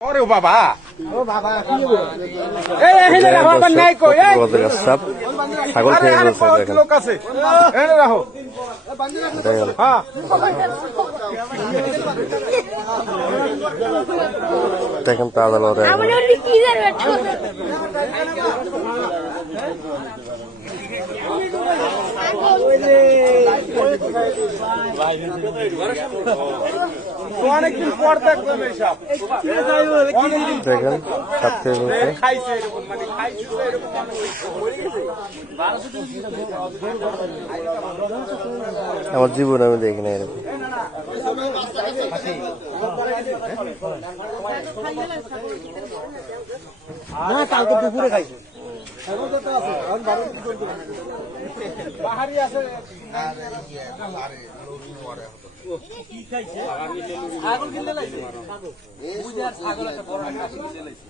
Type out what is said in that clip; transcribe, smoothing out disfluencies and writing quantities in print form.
ওরে বাবা ও বাবা কি এই এখানে রাখো আবার নাই কই এই সব ছাগল খেয়ে আরে ফেলছে কত দেখেন লোক আছে এখানে রাখো দেখেন হ্যাঁ দেখেন তাজা লড়ে অনেকদিন পর দেখলাম এইসব দেখেন সব খেয়ে ফেলছে খাইছে এরকম মানে খাইছে এরকম আমার জীবনে আমি দেখি না এরকম না কালকে দুপুরে খাইছে পাহাড়ি আছে ছাগল কিনলে লাইছে ছাগল একটা বড় একটা কিনলে লাইছে